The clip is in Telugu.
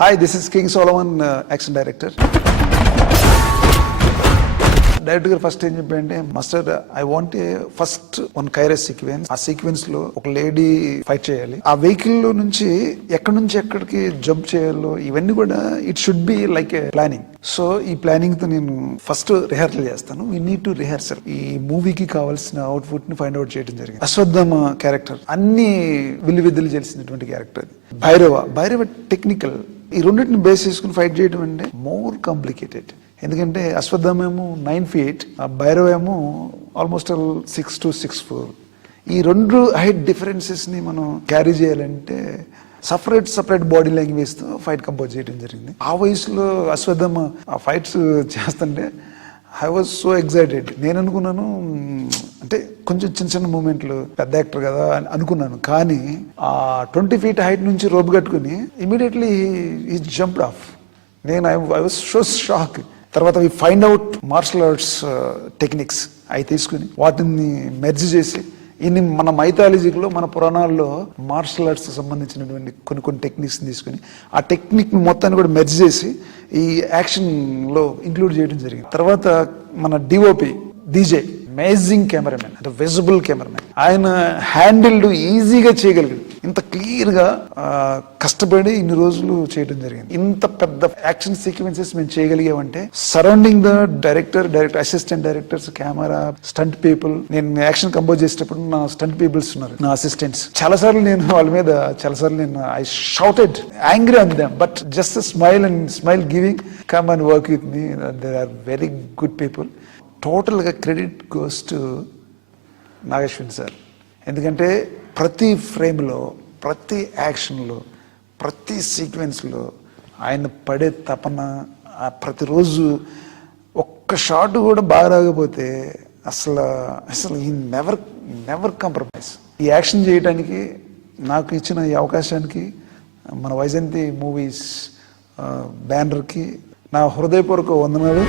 Hi, this is King Solomon, action director. Director గారు ఫస్ట్ ఏం చెప్పంటే master I want first one కైరస్ సీక్వెన్స్. ఆ సీక్వెన్స్ లో ఒక లేడీ ఫైట్ చేయాలి. ఆ వెహికల్ లో నుంచి ఎక్కడికి జంప్ చేయాలో ఇవన్నీ కూడా it should be like A planning. So ఈ ప్లానింగ్ తో నేను ఫస్ట్ రిహార్సల్ చేస్తాను. We need to rehearsal. ఈ మూవీకి కావాల్సిన అవుట్పుట్ ని ఫైండ్ అవుట్ చేయడం జరిగింది. అశ్వత్థామ క్యారెక్టర్ అన్ని విద్యలు చేసినటువంటి క్యారెక్టర్. భైరవ టెక్నికల్. ఈ రెండింటిని బేస్ చేసుకుని ఫైట్ చేయడం అంటే మోర్ కాంప్లికేటెడ్. ఎందుకంటే అశ్వత్థామ ఏమో 9 feet, ఆ భైరవ ఏమో ఆల్మోస్ట్ 6 to 6'4". ఈ రెండు హైట్ డిఫరెన్సెస్ ని మనం క్యారీ చేయాలంటే సపరేట్ బాడీ లాంగ్వేజ్ తో ఫైట్ కంపోజ్ చేయడం జరిగింది. ఆ వయసులో అశ్వత్థామ ఆ ఫైట్స్ చేస్తుంటే ఐ వాజ్ సో ఎక్సైటెడ్. నేను అనుకున్నాను అంటే కొంచెం చిన్న మూమెంట్లు, పెద్ద యాక్టర్ కదా అని అనుకున్నాను. కానీ ఆ 20 feet హైట్ నుంచి రోప్ కట్టుకుని ఇమీడియట్లీ ఈ జంప్డ్ ఆఫ్. నేను ఐ వాజ్ సో షాక్. తర్వాత అవి find out martial arts techniques అవి తీసుకుని వాటిని మెర్జ్ చేసి ఇన్ని మన మైథాలజీలో మన పురాణాల్లో మార్షల్ ఆర్ట్స్ సంబంధించినటువంటి కొన్ని టెక్నిక్స్ తీసుకుని ఆ టెక్నిక్ మొత్తాన్ని కూడా మెర్జ్ చేసి ఈ యాక్షన్ లో ఇంక్లూడ్ చేయడం జరిగింది. తర్వాత మన డిఓపి డీజే అమేజింగ్ కెమెరామెన్, అంటే విజిబుల్ కెమెరామెన్. ఆయన హ్యాండిల్డ్ ఈజీగా చేయగలిగాడు. ఇంత క్లియర్ గా కష్టపడి ఇన్ని రోజులు చేయడం జరిగింది. ఇంత పెద్ద యాక్షన్ సీక్వెన్సెస్ మేము చేయగలిగామంటే surrounding the director assistant directors, camera, stunt people. నేను యాక్షన్ కంపోజ్ చేసేటప్పుడు నా స్టంట్ పీపుల్స్ ఉన్నారు, నా అసిస్టెంట్స్. చాలాసార్లు నేను వాళ్ళ మీద I shouted angry on them, but just smile giving come and work with me. There are very good people. టోటల్గా credit goes to Nageshwan sir. ఎందుకంటే ప్రతి ఫ్రేమ్లో, ప్రతి యాక్షన్లో, ప్రతి సీక్వెన్స్లో ఆయన పడే తపన, ప్రతిరోజు ఒక్క షాట్ కూడా బాగా రాకపోతే అసలు ఈ నెవర్ కాంప్రమైజ్. ఈ యాక్షన్ చేయడానికి నాకు ఇచ్చిన ఈ అవకాశానికి మన వైజయంతి మూవీస్ బ్యానర్కి నా హృదయపూర్వక వందనాలు.